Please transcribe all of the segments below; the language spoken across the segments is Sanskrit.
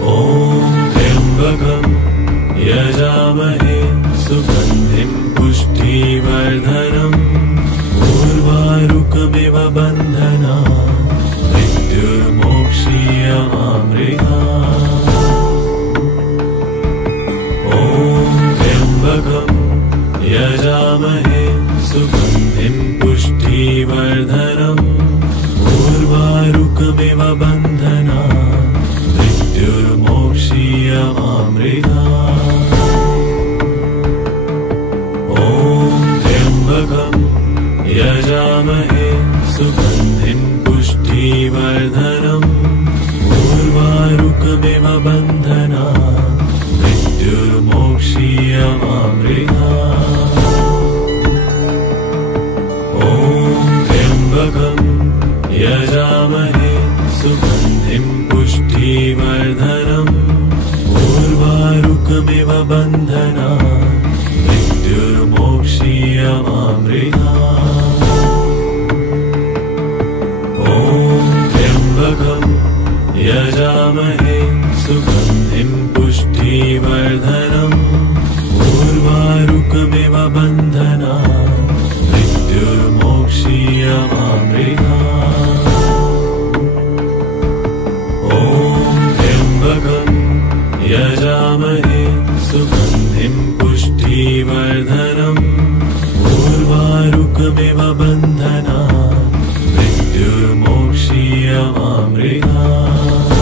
ॐ त्र्यम्बकं यजामहे सुगन्धिं पुष्टिवर्धनम् उर्वारुकमिव बन्धनात् मृत्युर्मोक्ष्यमामृतात्। ॐ त्र्यम्बकं यजामहे सुगन्धिं पुष्टिवर्धनम् उर्वारुकमिव बन्धनात् मृत्युर्मोक्ष्यमामृतात्। ॐ त्र्यम्बकं यजामहे सुगन्धिं पुष्टिवर्धनम् उर्वारुकमिव बन्धनात् मृत्युर्मोक्ष्यमामृतात्। ॐ त्र्यम्बकं यजामहे सुगन्धिं पुष्टिवर्धनम् उर्वारुकमिव बन्धनात् मृत्युर्मोक्ष्यमामृतात्। ॐ त्र्यम्बकं यजामहे सुगन्धिं पुष्टिवर्धनम् उर्वारुकमिव बन्धनात् मृत्युर्मोक्ष्यमामृतात्। ॐ त्र्यम्बकं यजामहे सुगन्धिं पुष्टिवर्धनम् उर्वारुकमिव बन्धनात् मृत्युर्मोक्ष्यमामृतात्।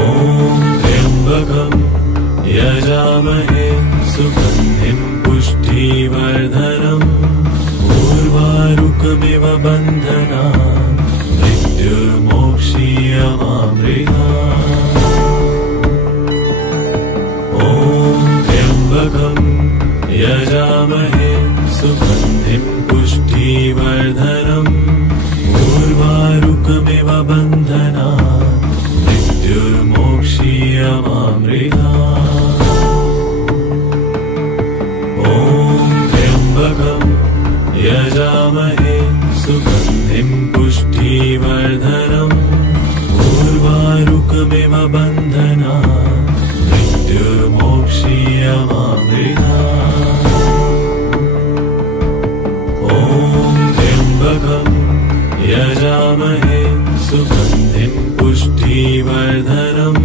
ॐ त्र्यम्बकं यजामहे सुगन्धिं पुष्टिवर्धनम् उर्वारुकमिव बन्धनात् मृत्युर्मोक्ष्यमामृतात्। ॐ त्र्यम्बकं यजामहे सुगन्धिं पुष्टिवर्धनम् उर्वारुकमिव बन्धनात् मृत्युर्मोक्ष्यमामृतात्। ॐ त्र्यम्बकं यजामहे सुगन्धिं पुष्टिवर्धनम् उर्वारुकमिव बन्धनात् मृत्युर्मोक्ष्यमामृतात्। ॐ त्र्यम्बकं यजामहे सुगन्धिं पुष्टिवर्धनम्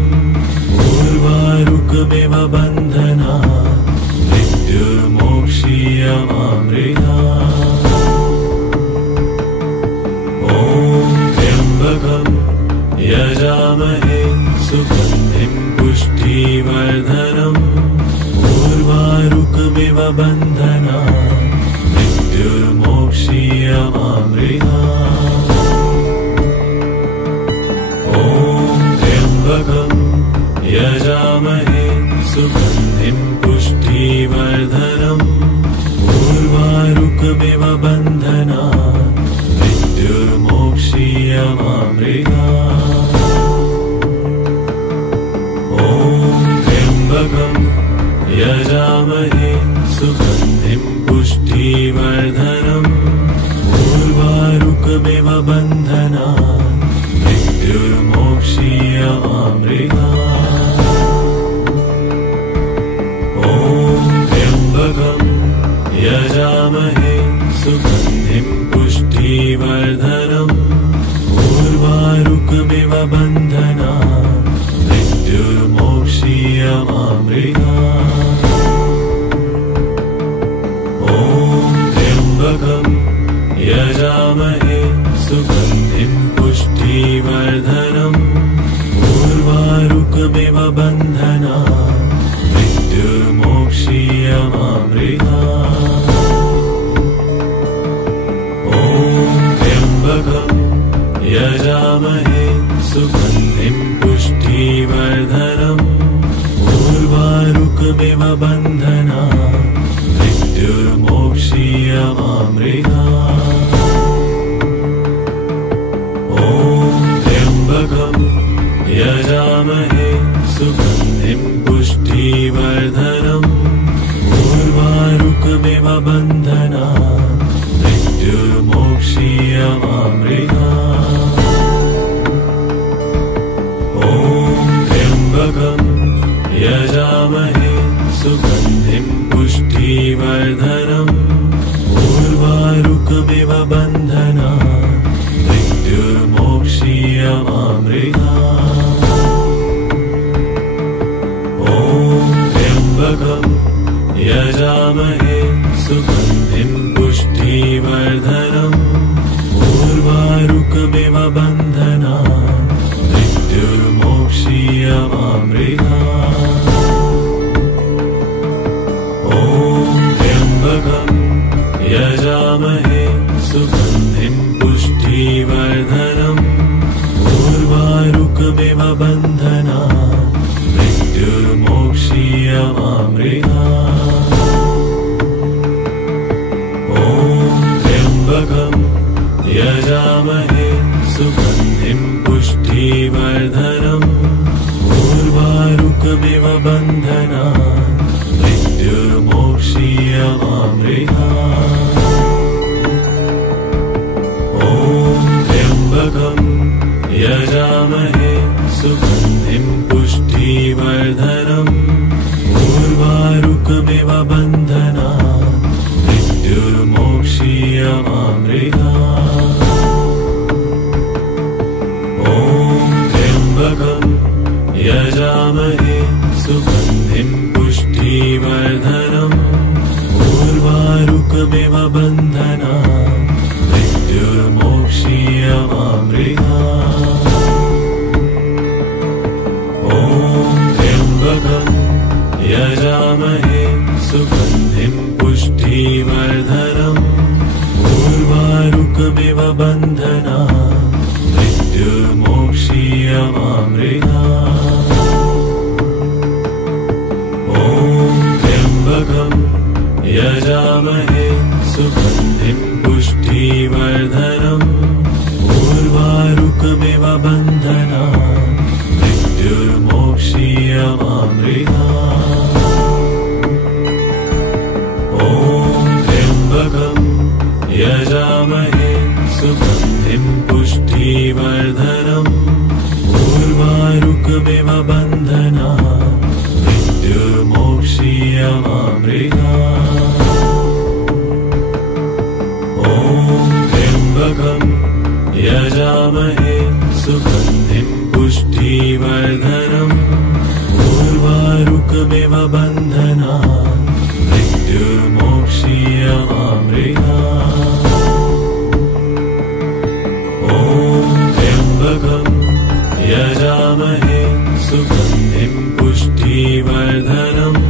उर्वारुकमिव बन्धनात् मृत्युर्मोक्ष्यमामृतात्। ॐ त्र्यम्बकं यजामहे सुगन्धिं पुष्टिवर्धनम् उर्वारुकमिव बन्धनात् मृत्युर्मोक्ष्यमामृतात्। ॐ त्र्यम्बकं यजामहे सुगन्धिं पुष्टिवर्धनम् उर्वारुकमिव बन्धनात् मृत्युर्मोक्ष्यमामृतात्। ॐ त्र्यम्बकं यजामहे सुगन्धिं पुष्टिवर्धनम् उर्वारुकमिव बन्धनात् मृत्युर्मोक्ष्यमामृतात्। ॐ त्र्यम्बकं यजामहे सुगन्धिं पुष्टिवर्धनम् उर्वारुकमिव बन्धनात् मृत्युर्मोक्ष्यमामृतात्। ॐ त्र्यम्बकं यजामहे सुगन्धिं पुष्टिवर्धनम् उर्वारुकमिव बन्धनात् मृत्युर्मोक्ष्यमामृतात्। ॐ त्र्यम्बकं यजामहे सुगन्धिं पुष्टिवर्धनम् उर्वारुकमिव बन्धनात् मृत्युर्मोक्ष्यमामृतात्। ॐ त्र्यम्बकं यजामहे सुगन्धिं पुष्टिवर्धनम् उर्वारुकमिव बन्धनात् मृत्युर्मोक्ष्यमामृतात्। त्र्यम्बकं यजामहे सुगन्धिं पुष्टिवर्धनम् उर्वारुकमिव बन्धनान् मृत्युर्मोक्षीयमामृतात्। त्र्यम्बकं यजामहे सुगन्धिं पुष्टिवर्धनम् उर्वारुकमिव बन्धनान् मृत्युर्मोक्षीयमामृतात्। त्र्यम्बकं यजामहे सुगन्धिं पुष्टिवर्धनम् उर्वारुकमिव बन्धनान् मृत्युर्मोक्षीयमामृतात्। त्र्यम्बकं यजामहे सुगन्धिं पुष्टिवर्धनम् उर्वारुकमिव बन्धनान् मृत्युर्मोक्षीयमामृतात्। त्र्यम्बकं यजामहे सुगन्धिं पुष्टिवर्धनम्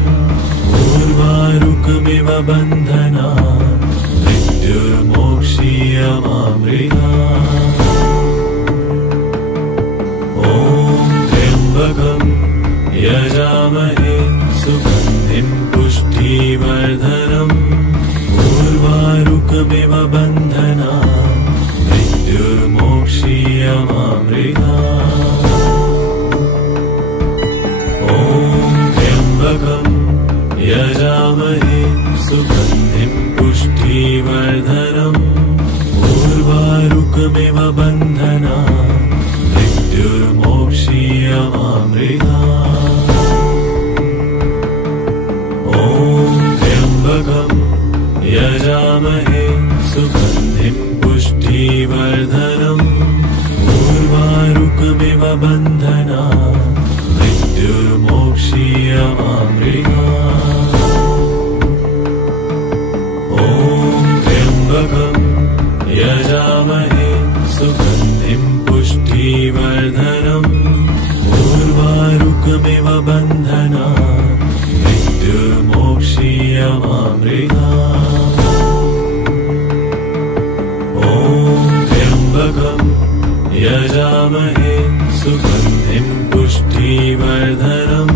उर्वारुकमिव बन्धनान् मृत्युर्मोक्षीयमामृतात्। त्र्यम्बकं यजामहे सुगन्धिं पुष्टिवर्धनम् उर्वारुकमिव बन्धनान् मृत्युर्मोक्षीयमामृतात्। त्र्यम्बकं यजामहे सुगन्धिं पुष्टिवर्धनम् उर्वारुकमिव बन्धनान् मृत्युर्मोक्षीयमामृतात्। त्र्यम्बकं यजामहे सुगन्धिं पुष्टिवर्धनम् उर्वारुकमिव बन्धनान् मृत्युर्मोक्षीयमामृतात्। त्र्यम्बकं यजामहे सुगन्धिं पुष्टिवर्धनम् उर्वारुकमिव बन्धनान् मृत्युर्मोक्षीयमामृतात्। त्र्यम्बकं यजामहे सुगन्धिं पुष्टिवर्धनम्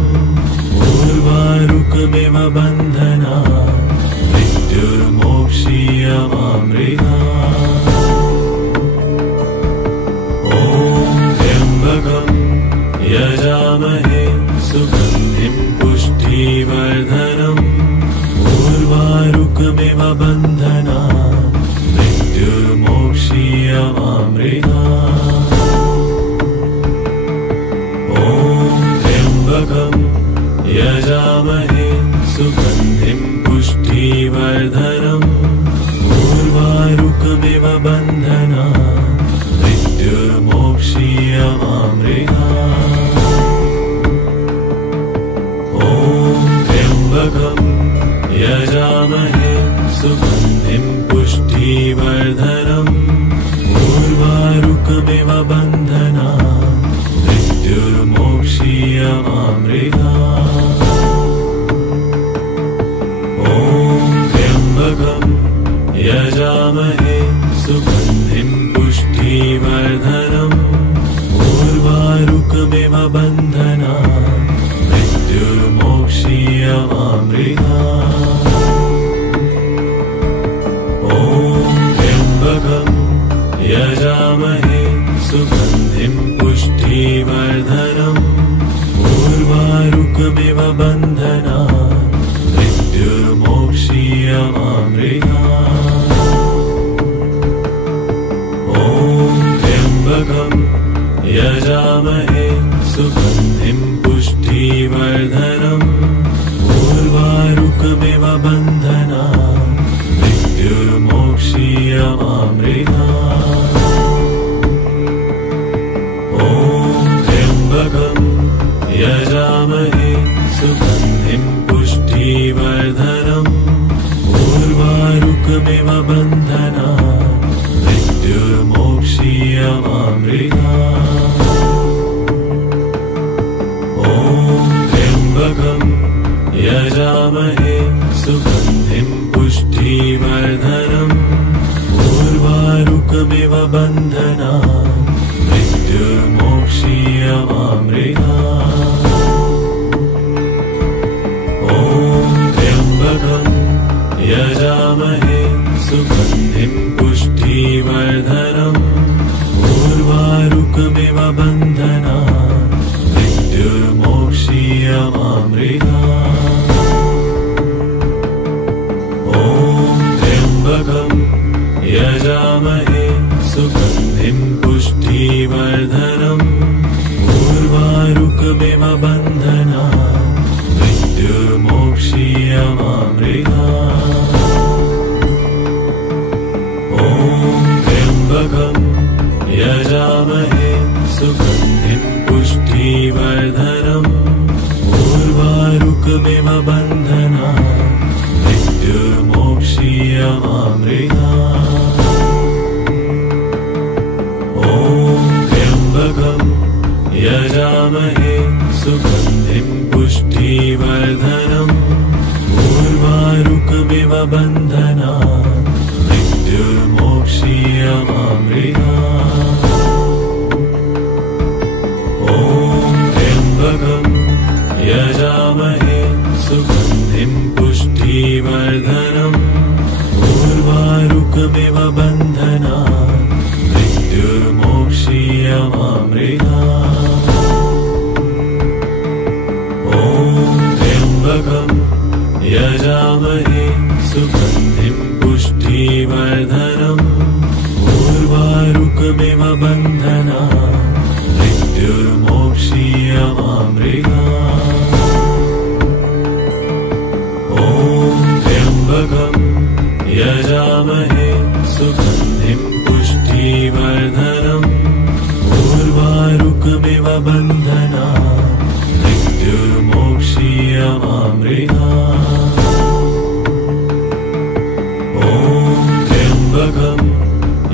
उर्वारुकमिव बन्धनान् मृत्युर्मोक्षीयमामृतात्। त्र्यम्बकं यजामहे सुगन्धिं पुष्टिवर्धनम् उर्वारुकमिव बन्धनान् मृत्युर्मोक्षीयमामृतात्। त्र्यम्बकं यजामहे सुगन्धिं पुष्टिवर्धनम् उर्वारुकमिव बन्धनान् मृत्युर्मोक्षीयमामृतात्। त्र्यम्बकं यजामहे सुगन्धिं त्र्यम्बकं यजामहे सुगन्धिं पुष्टिवर्धनम् उर्वारुकमिव बन्धनान् मृत्युर्मोक्षीयमामृतात्। ॐ त्र्यम्बकं यजामहे सुगन्धिं पुष्टिवर्धनम् उर्वारुकमिव बन्धनान् मृत्युर्मोक्षीयमामृतात्। ॐ त्र्यम्बकं यजामहे सुगन्धिं पुष्टिवर्धनम् उर्वारुकमिव बन्धनान् मृत्युर्मोक्षीयमामृतात्। ॐ त्र्यम्बकं यजामहे सुगन्धिं पुष्टिवर्धनम् उर्वारुकमिव बन्धनान् मृत्युर्मोक्षीयमामृतात्। ॐ त्र्यम्बकं यजामहे सुगन्धिं पुष्टिवर्धनम् उर्वारुकमिव बन्धनान् मृत्युर्मोक्षीयमामृतात्। ॐ त्र्यम्बकं यजामहे सुगन्धिं पुष्टिवर्धनम् उर्वारुकमिव बन्धनान् मृत्युर्मोक्षीयमामृतात्। ॐ त्र्यम्बकं यजामहे सुगन्धिं पुष्टिवर्धनम् उर्वारुकमिव बन्धनान् मृत्युर्मोक्षीयमामृतात्। ॐ त्र्यम्बकं यजामहे सुगन्धिं पुष्टिवर्धनम् उर्वारुकमिव बन्धनान् मृत्युर्मोक्षीयमामृतात्। ॐ त्र्यम्बकं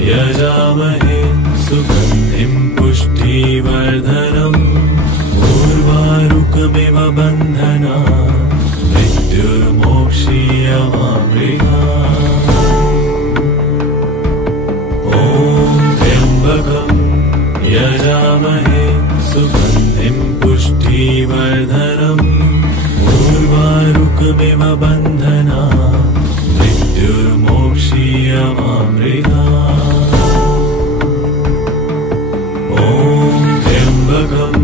यजामहे सुगन्धिं पुष्टिवर्धनम् उर्वारुकमिव बन्धनान् मृत्युर्मोक्षीयमामृतात्। ॐ त्र्यम्बकं यजामहे सुगन्धिं पुष्टिवर्धनम् उर्वारुकमिव बन्धनान् मृत्युर्मोक्षीयमामृतात्। ॐ त्र्यम्बकं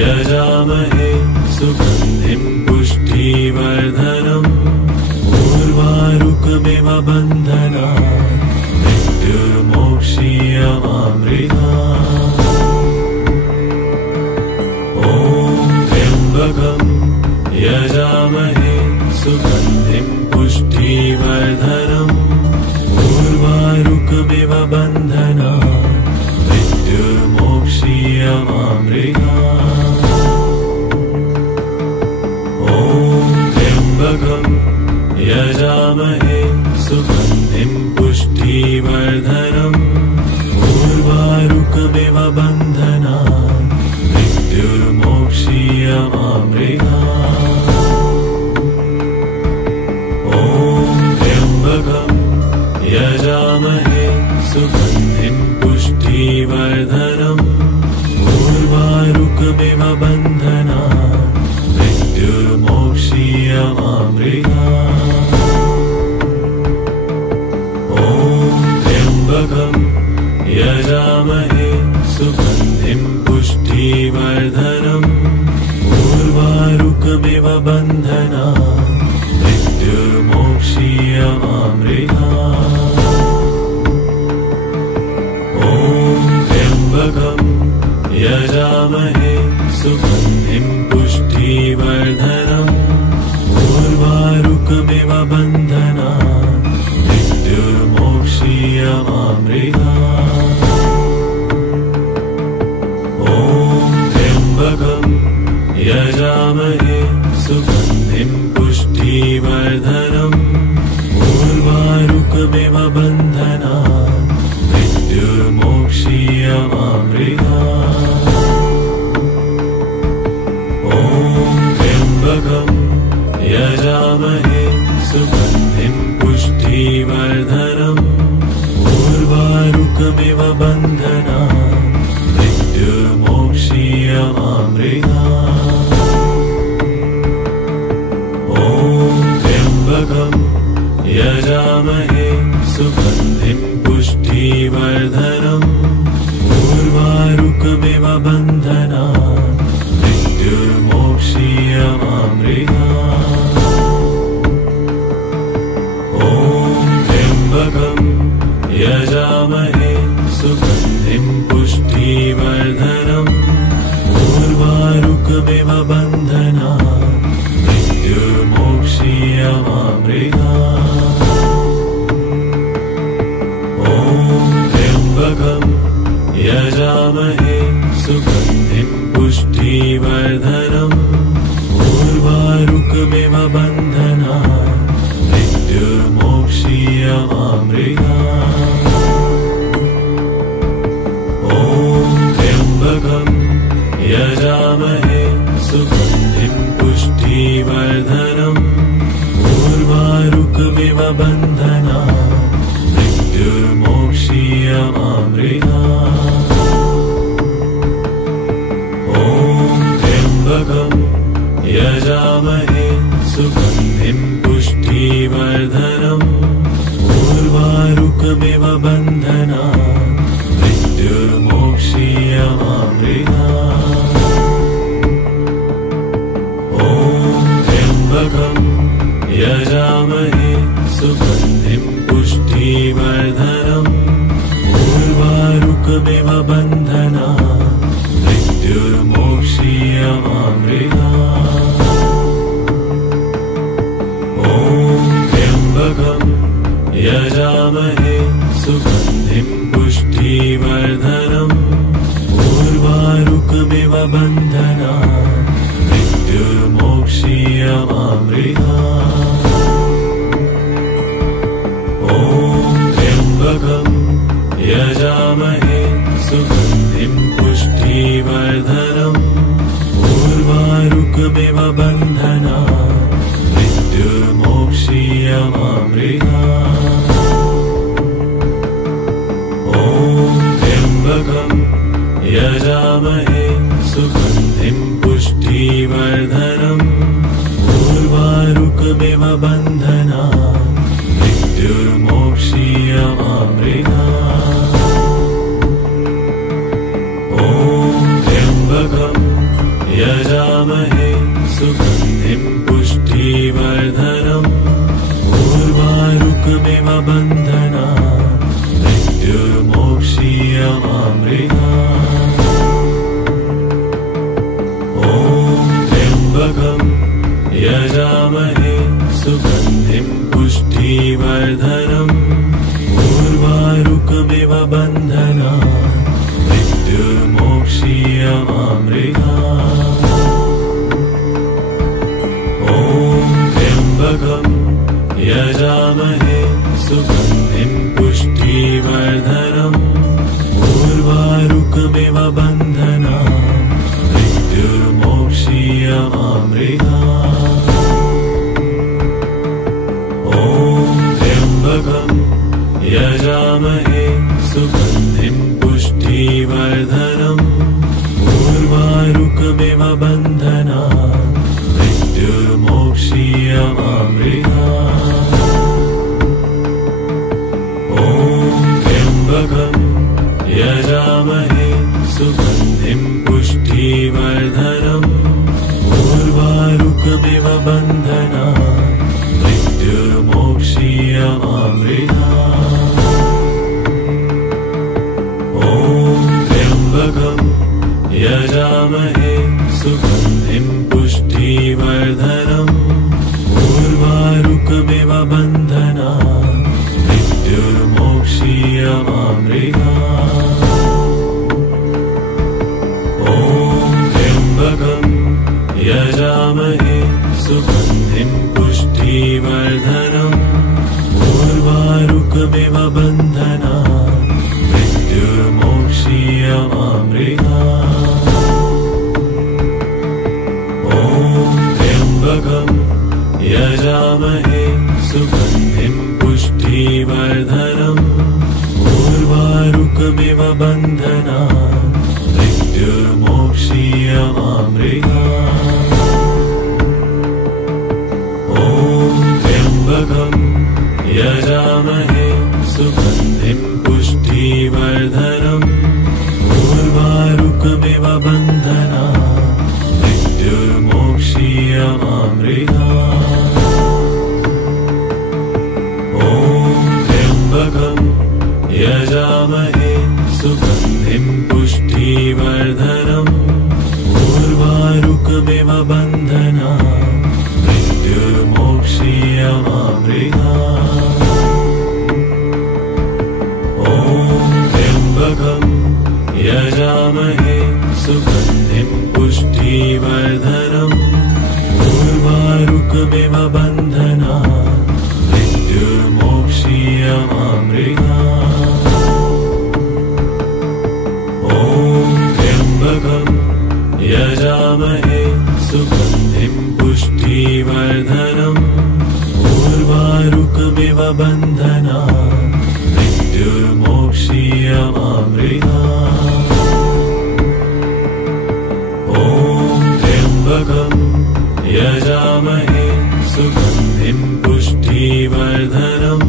यजामहे सुगन्धिं पुष्टिवर्धनम् उर्वारुकमिव बन्धनान् मृत्युर्मोक्षीयमामृतात्। ॐ त्र्यम्बकं यजामहे सुगन्धिं पुष्टिवर्धनम् उर्वारुकमिव बन्धनान् मृत्युर्मोक्षीयमामृतात्। ॐ त्र्यम्बकं यजामहे सुगन्धिं पुष्टिवर्धनम् उर्वारुकमिव बन्धनान् मृत्युर्मोक्षीयमामृतात्। ॐ त्र्यम्बकं यजामहे सुगन्धिं पुष्टिवर्धनम् उर्वारुकमिव बन्धनान् मृत्युर्मोक्षीयमामृतात्। ॐ त्र्यम्बकं यजामहे सुगन्धिं त्र्यम्बकम् यजामहे सुगन्धिम् पुष्टिवर्धनम् उर्वारुकमिव बन्धनान् मृत्युर्मोक्षीयमामृतात्। त्र्यम्बकम् यजामहे सुगन्धिम् पुष्टिवर्धनम् उर्वारुकमिव बन्धनान् मृत्युर्मोक्षीयमामृतात्। त्र्यम्बकम् यजामहे सुगन्धिम् पुष्टिवर्धनम् उर्वारुकमिव बन्धनान् मृत्युर्मोक्षीयमामृतात्। त्र्यम्बकम् यजामहे सुगन्धिम् पुष्टिवर्धनम् उर्वारुकमिव बन्धनान् मृत्युर्मोक्षीयमामृतात्। त्र्यम्बकम् यजामहे सुगन्धिम् पुष्टिवर्धनम् उर्वारुकमिव बन्धनान् मृत्युर्मोक्षीयमामृतात्। त्र्यम्बकम् यजामहे सुगन्धिम् पुष्टिवर्धनम् उर्वारुकमिव बन्धनान् मृत्युर्मोक्षीयमामृतात्। त्र्यम्बकम् यजामहे सुगन्धिम् पुष्टिवर्धनम् उर्वारुकमिव बन्धनान् मृत्युर्मोक्षीयमामृतात्। त्र्यम्बकम् यजामहे सुगन्धिम् पुष्टिवर्धनम् उर्वारुकमिव बन्धनान् मृत्युर्मोक्षीयमामृतात्। त्र्यम्बकम् यजामहे सुगन्धिम् पुष्टिवर्धनम् उर्वारुकमिव बन्धनान् मृत्युर्मोक्षीयमामृतात्। त्र्यम्बकम् यजामहे सुगन्धिम् पुष्टिवर्धनम् उर्वारुकमिव बन्धनान् मृत्युर्मोक्षीयमामृतात्। त्र्यम्बकम् यजामहे सुगन्धिम् पुष्टिवर्धनम् उर्वारुकमिव बन्धनान् मृत्युर्मोक्षीयमामृतात्। त्र्यम्बकम् यजामहे सुगन्धिम् पुष्टिवर्धनम् उर्वारुकमिव बन्धनान् मृत्युर्मोक्षीयमामृतात्। त्र्यम्बकम् यजामहे सुगन्धिम् त्र्यम्बकं यजामहे सुगन्धिं पुष्टिवर्धनम् उर्वारुकमिव बन्धनान् मृत्युर्मोक्षीयमामृतात्। ॐ त्र्यम्बकं यजामहे सुगन्धिं पुष्टिवर्धनम् उर्वारुकमिव बन्धनान् मृत्युर्मोक्षीयमामृतात्। ॐ त्र्यम्बकं यजामहे सुगन्धिं पुष्टिवर्धनम् उर्वारुकमिव बन्धनान् मृत्युर्मोक्षीयमामृतात्। ॐ त्र्यम्बकं यजामहे सुगन्धिं पुष्टिवर्धनम् उर्वारुकमिव बन्धनान् मृत्युर्मोक्षीयमामृतात्। ॐ त्र्यम्बकं यजामहे सुगन्धिं पुष्टिवर्धनम् उर्वारुकमिव बन्धनान् मृत्युर्मोक्षीयमामृतात्। ॐ त्र्यम्बकं यजामहे सुगन्धिं पुष्टिवर्धनम्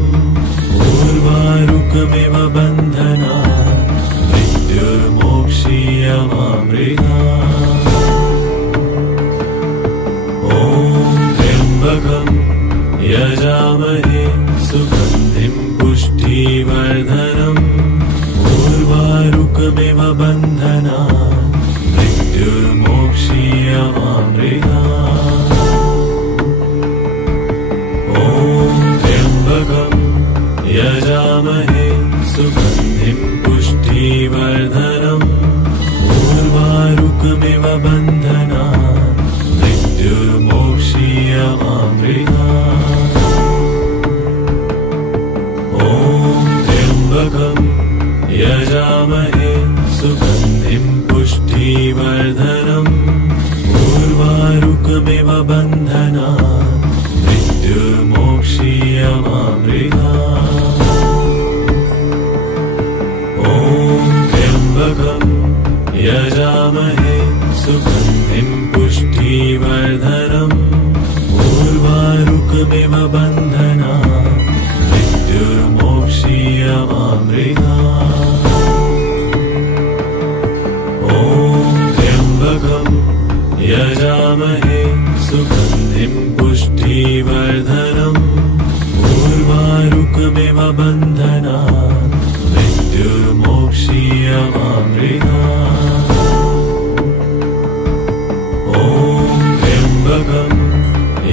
उर्वारुकमिव बन्धनान् मृत्युर्मोक्षीयमामृतात्। ॐ त्र्यम्बकं यजामहे सुगन्धिं पुष्टिवर्धनम् उर्वारुकमिव बन्धनान् मृत्युर्मोक्षीयमामृतात्। ॐ त्र्यम्बकं यजामहे सुगन्धिं पुष्टिवर्धनम् उर्वारुकमिव बन्धनान् मृत्युर्मोक्षीयमामृतात्। ॐ त्र्यम्बकं यजामहे सुगन्धिं पुष्टिवर्धनम् उर्वारुकमिव बन्धनान् मृत्युर्मोक्षीयमामृतात्। ॐ त्र्यम्बकं यजामहे सुगन्धिं पुष्टिवर्धनम् उर्वारुकमिव बन्धनान् मृत्युर्मोक्षीयमामृतात्। ॐ त्र्यम्बकं यजामहे सुगन्धिं पुष्टिवर्धनम् उर्वारुकमिव बन्धनान् मृत्युर्मोक्षीयमामृतात्। ॐ त्र्यम्बकं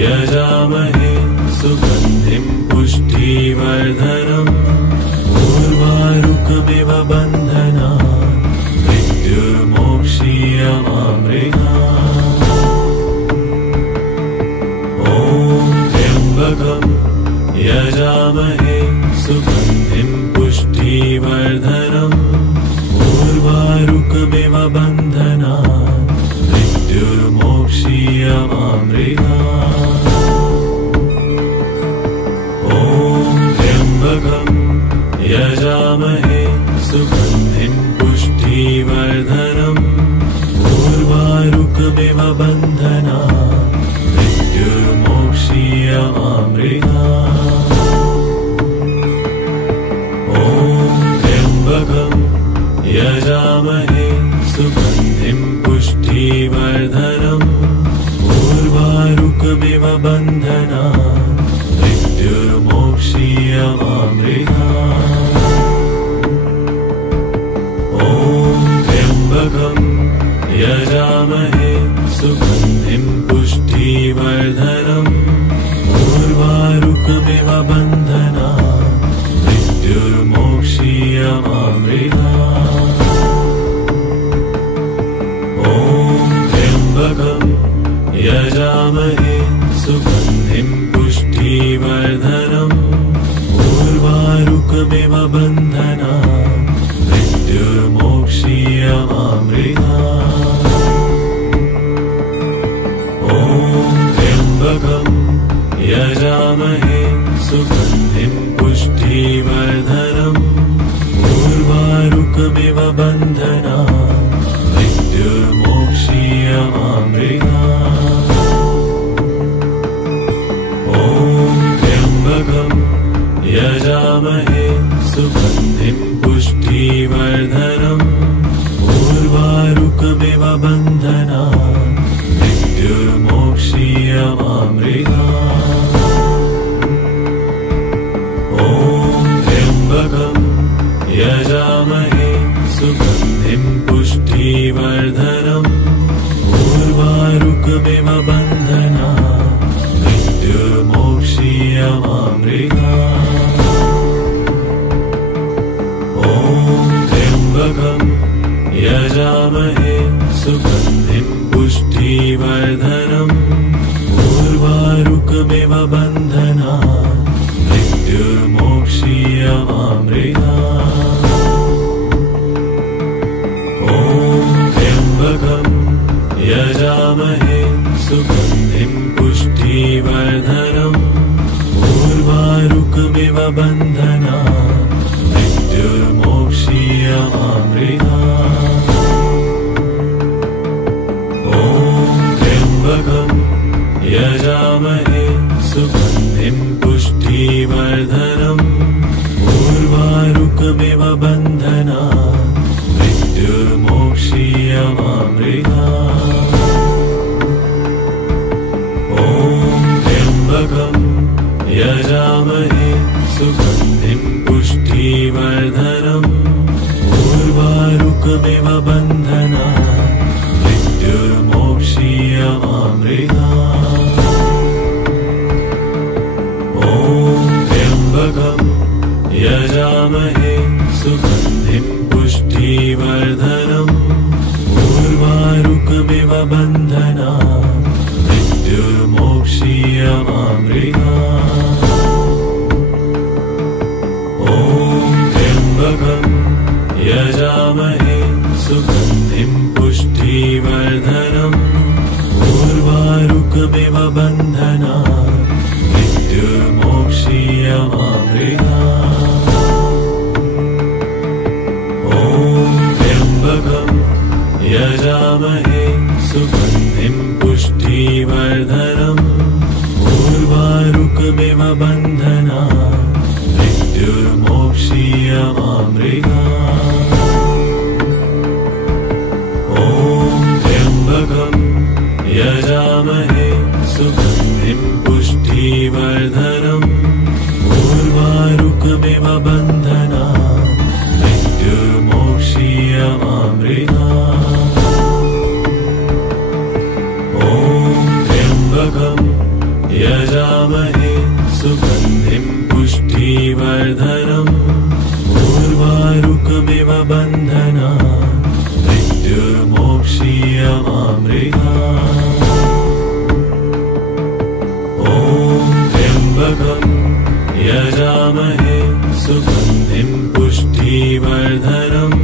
यजामहे सुगन्धिं पुष्टिवर्धनम् उर्वारुकमिव बन्धनान् मृत्युर्मोक्षीयमामृतात्। ॐ त्र्यम्बकम् यजामहे सुगन्धिं पुष्टिवर्धनम् उर्वारुकमिव बन्धनात् मृत्युर्मोक्षीयमामृतात्। ॐ त्र्यम्बकम् यजामहे सुगन्धिं पुष्टिवर्धनम् उर्वारुकमिव बन्धनात् मृत्युर्मोक्षीयमामृतात्। ॐ त्र्यम्बकम् यजामहे सुगन्धिं पुष्टिवर्धनम् उर्वारुकमिव बन्धनात् मृत्युर्मोक्षीयमामृतात्। ॐ त्र्यम्बकम् यजामहे सुगन्धिं पुष्टिवर्धनम् उर्वारुकमिव बन्धनात् मृत्युर्मोक्षीयमामृतात्। ॐ त्र्यम्बकम् यजामहे सुगन्धिं पुष्टिवर्धनम् उर्वारुकमिव बन्धनात् मृत्युर्मोक्षीयमामृतात्। ॐ त्र्यम्बकम् यजामहे सुगन्धिं पुष्टिवर्धनम् उर्वारुकमिव बन्धनात् मृत्युर्मोक्षीयमामृतात्। ॐ त्र्यम्बकम् यजामहे सुगन्धिं पुष्टिवर्धनम् उर्वारुकमिव बन्धनात् मृत्युर्मोक्षीयमामृतात्। ॐ त्र्यम्बकम् यजामहे सुगन्धिं पुष्टिवर्धनम् उर्वारुकमिव बन्धनात् मृत्युर्मोक्षीयमामृतात्। ॐ त्र्यम्बकम् यजामहे सुगन्धिं पुष्टिवर्धनम् उर्वारुकमिव बन्धनात् मृत्युर्मोक्षीयमामृतात्। ॐ त्र्यम्बकम् यजामहे सुगन्धिं पुष्टिवर्धनम् उर्वारुकमिव बन्धनात् मृत्युर्मोक्षीयमामृतात्। ॐ त्र्यम्बकम् यजामहे सुगन्धिं पुष्टिवर्धनम् उर्वारुकमिव बन्धनात् मृत्युर्मोक्षीयमामृतात्। ॐ त्र्यम्बकम् यजामहे सुगन्धिं पुष्टिवर्धनम् उर्वारुकमिव बन्धनात् मृत्युर्मोक्षीयमामृतात्। ॐ त्र्यम्बकम् यजामहे सुगन्धिं पुष्टिवर्धनम्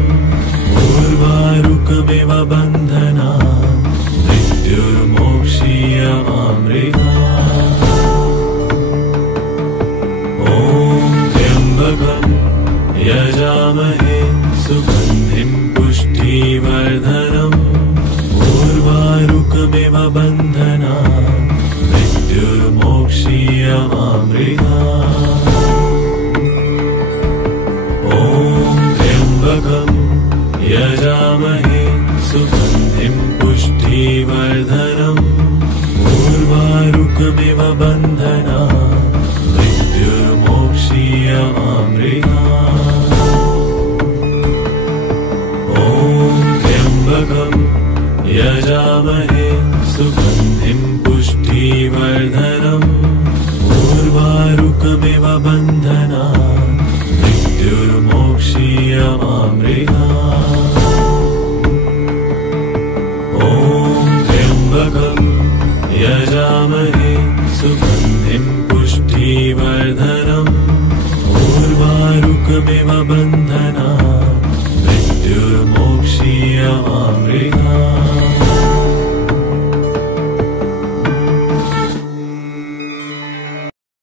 उर्वारुकमिव बन्धनात् मृत्युर्मोक्षीयमामृतात्। ॐ त्र्यम्बकम् यजामहे सुगन्धिं पुष्टिवर्धनम् उर्वारुकमिव बन्धनात् मृत्युर्मोक्षीयमामृतात्। ॐ त्र्यम्बकम् यजामहे सुगन्धिं पुष्टिवर्धनम् उर्वारुकमिव बन्धनात् मृत्युर्मोक्षीयमामृतात्। ॐ त्र्यम्बकम् यजामहे सुगन्धिं पुष्टिवर्धनम् उर्वारुकमिव बन्धनात् मृत्युर्मोक्षीयमामृतात्।